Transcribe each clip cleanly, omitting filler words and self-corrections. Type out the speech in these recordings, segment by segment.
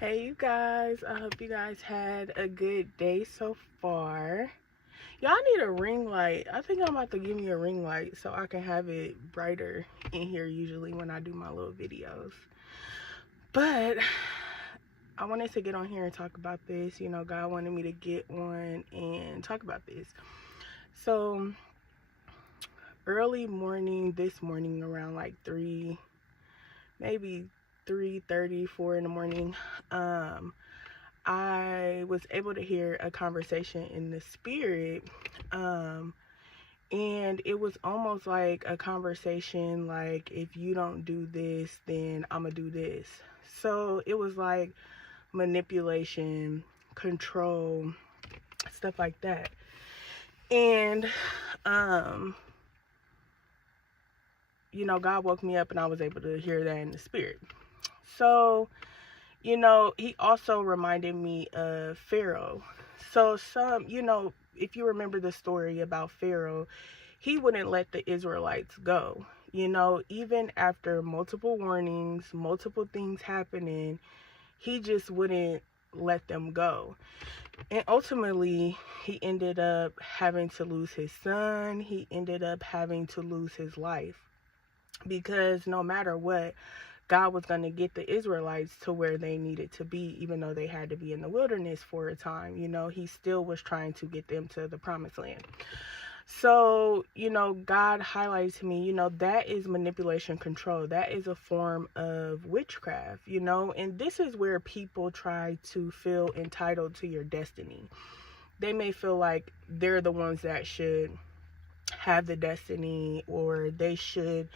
Hey you guys, I hope you guys had a good day so far. Y'all need a ring light. I think I'm about to give me a ring light so I can have it brighter in here usually when I do my little videos. But I wanted to get on here and talk about this. You know, God wanted me to get on and talk about this. So early morning, this morning around like 3, maybe 3:30, 4 in the morning, I was able to hear a conversation in the spirit, and it was almost like a conversation like, if you don't do this, then I'm gonna do this. So it was like manipulation, control, stuff like that. And you know, God woke me up and I was able to hear that in the spirit. So you know, he also reminded me of Pharaoh. So you know, if you remember the story about Pharaoh, he wouldn't let the Israelites go. You know, even after multiple warnings, multiple things happening, he just wouldn't let them go. And ultimately, he ended up having to lose his son. He ended up having to lose his life. Because no matter what, God was going to get the Israelites to where they needed to be, even though they had to be in the wilderness for a time. You know, he still was trying to get them to the promised land. So, you know, God highlights to me, you know, that is manipulation, control. That is a form of witchcraft, you know, and this is where people try to feel entitled to your destiny. They may feel like they're the ones that should have the destiny, or they should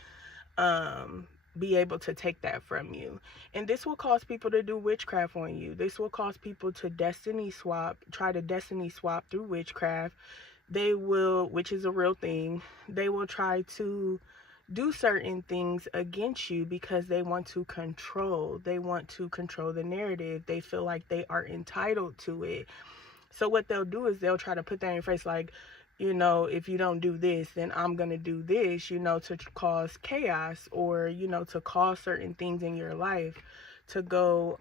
be able to take that from you. And this will cause people to do witchcraft on you. This will cause people to try to destiny swap through witchcraft. They will, which is a real thing, they will try to do certain things against you because they want to control. They want to control the narrative. They feel like they are entitled to it. So what they'll do is they'll try to put that in your face, like, you know, if you don't do this, then I'm going to do this, you know, to cause chaos, or, you know, to cause certain things in your life to go,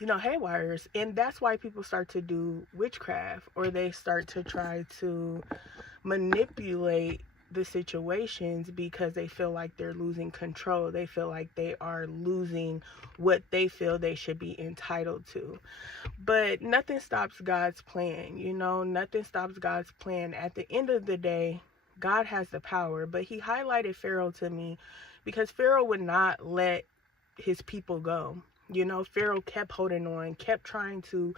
you know, haywires. And that's why people start to do witchcraft, or they start to try to manipulate the situations because they feel like they're losing control. They feel like they are losing what they feel they should be entitled to. But nothing stops God's plan, you know, nothing stops God's plan. At the end of the day, God has the power, but he highlighted Pharaoh to me because Pharaoh would not let his people go. You know, Pharaoh kept holding on, kept trying to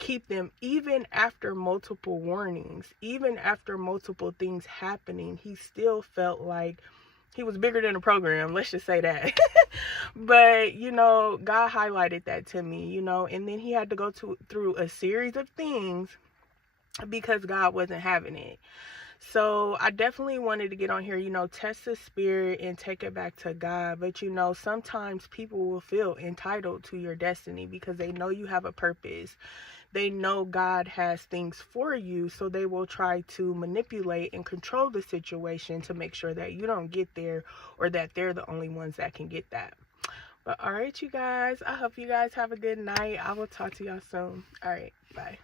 keep them, even after multiple warnings, even after multiple things happening. He still felt like he was bigger than the program, let's just say that. But, you know, God highlighted that to me, you know, and then he had to go through a series of things because God wasn't having it. So I definitely wanted to get on here, you know, test the spirit and take it back to God. But, you know, sometimes people will feel entitled to your destiny because they know you have a purpose. They know God has things for you, so they will try to manipulate and control the situation to make sure that you don't get there, or that they're the only ones that can get that. But all right, you guys, I hope you guys have a good night. I will talk to y'all soon. All right, bye.